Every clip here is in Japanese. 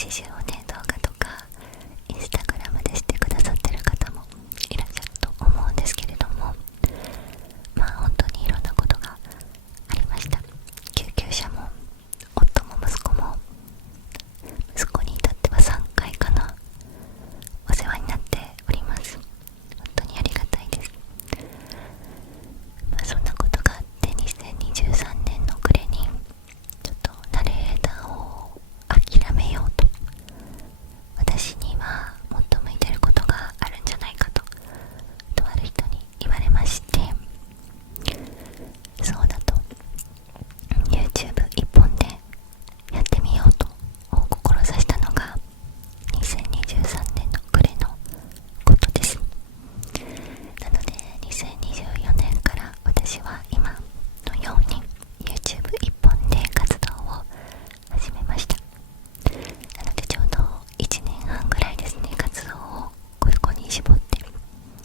刺繍をね、動画とかインスタグラムでしてくださってる方もいらっしゃると思うんですけれども、まあ本当にいろんなことがありました。救急車も夫も息子も、息子に至っては3回かな、お世話になっております。本当にありがたいです。そんなことがあって2023年の暮れにちょっとナレーターを諦めようと、私にはもっと向いてることがあるんじゃないかととある人に言われまして、そうだと YouTube 一本でやってみようと志したのが2023年の暮れのことです。なので2024年から私は今のように YouTube 一本で活動を始めました。なのでちょうど1年半ぐらいですね、活動をここに絞って、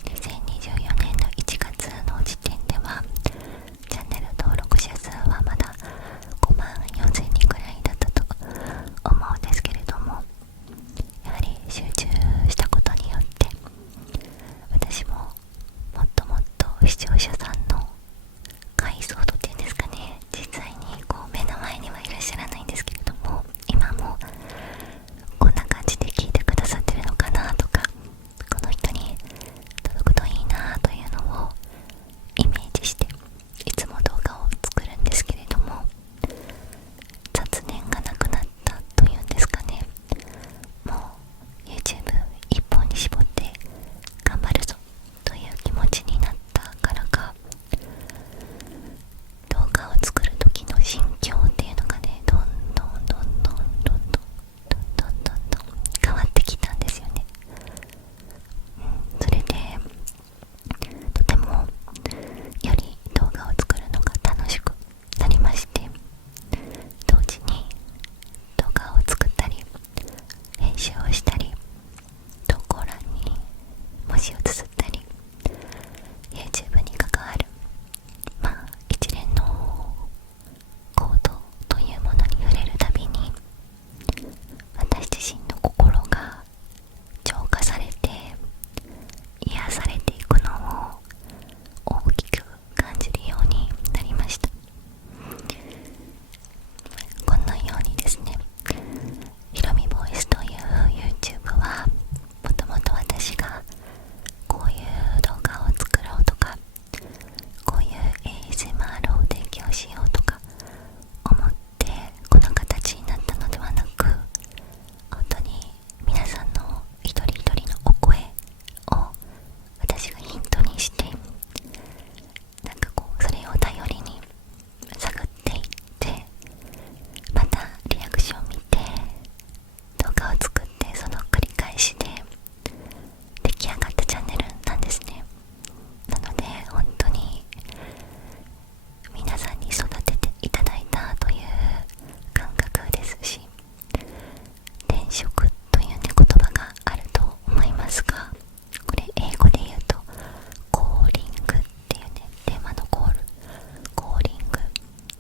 2024年の1月の時点ではチャンネル登録者数はまだ5万4000人くらいだったと思うんですけれども、やはり集中したことによって私ももっともっと視聴者さんの解像度っていうんですかね、実際にこう目の前にはいらっしゃらないんですけれども、今もこんな感じで聞いてくださってるのかなとか、この人に届くといいなというのをイメージしていつも動画を作るんですけれども、雑念がなくなったというんですかね、もう YouTube 一本に絞って頑張るぞという気持ちになったからか、動画を作る時の心境っていうのがね、どんどんどんどんどんどんどんどんどんどん変わってきたんですよね。それでとてもより動画を作るのが楽しくなりまして、同時に動画を作ったり編集をしたり、投稿欄に文字を綴ったり、 YouTube に関わるまあ一連の行動というものに触れるたびに、私自身の心が浄化されて癒されていくのを大きく感じるようになりました。このようにですね、ひろみボイスという YouTube はもともと私がこういう動画を作ろうとか、こういう ASMR を提供しようとか思ってこの形になったのではなく、本当に皆さんの一人一人のお声を私がヒントにして、なんかこうそれを頼りに探っていって、またリアクションを見て動画を作って、その繰り返しで出来上がったチャンネルなんですね。なので本当に皆さんに育てていただいたという感覚ですし、転職というね言葉があると思いますが、これ英語で言うとコーリングっていうね、電話のコール、コーリング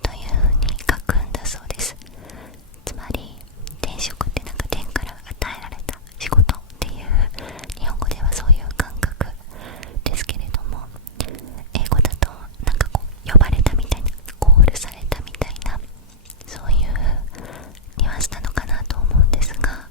という風に書くんだそうです。つまり転職ってなんか天から与えられた仕事っていう、日本語ではそういう感覚ですけれども、英語だとなんかこう呼ばれたみたいな、コールされたみたいな、そういうニュアンスなのかなと思うんですが、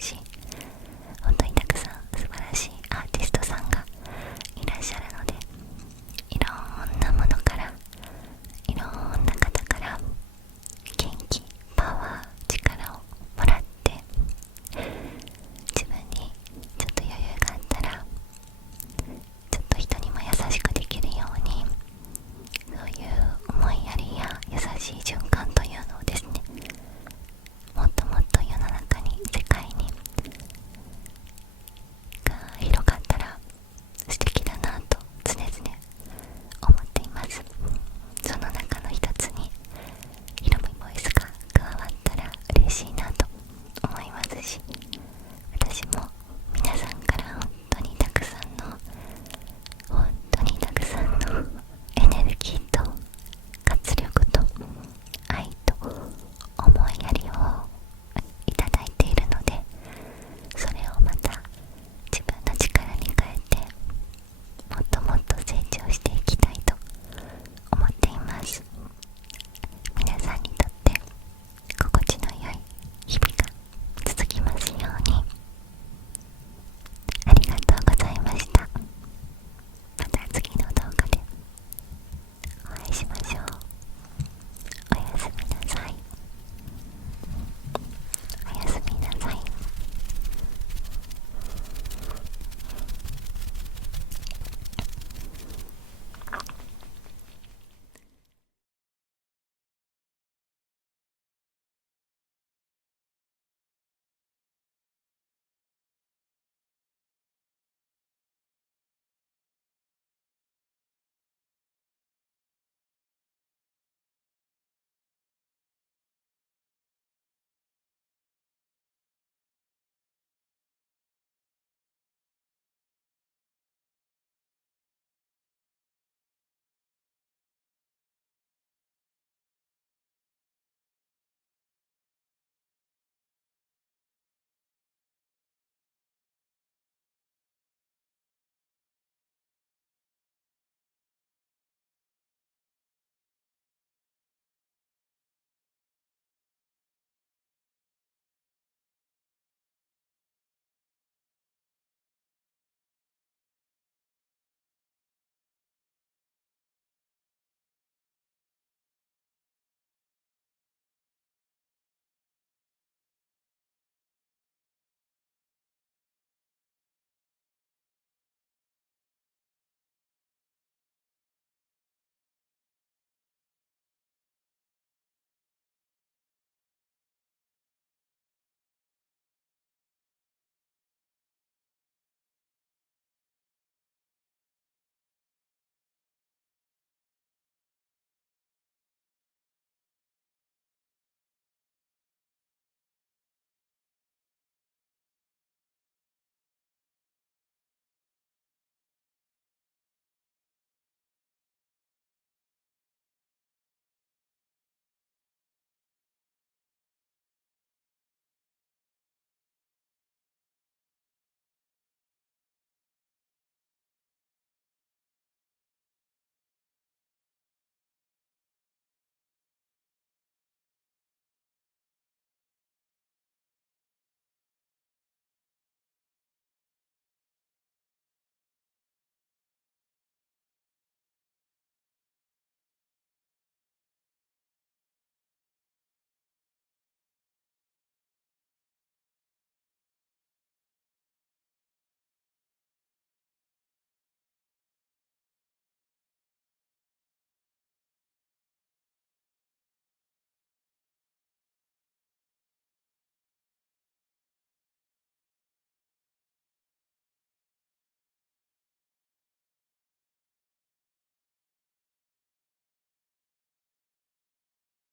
し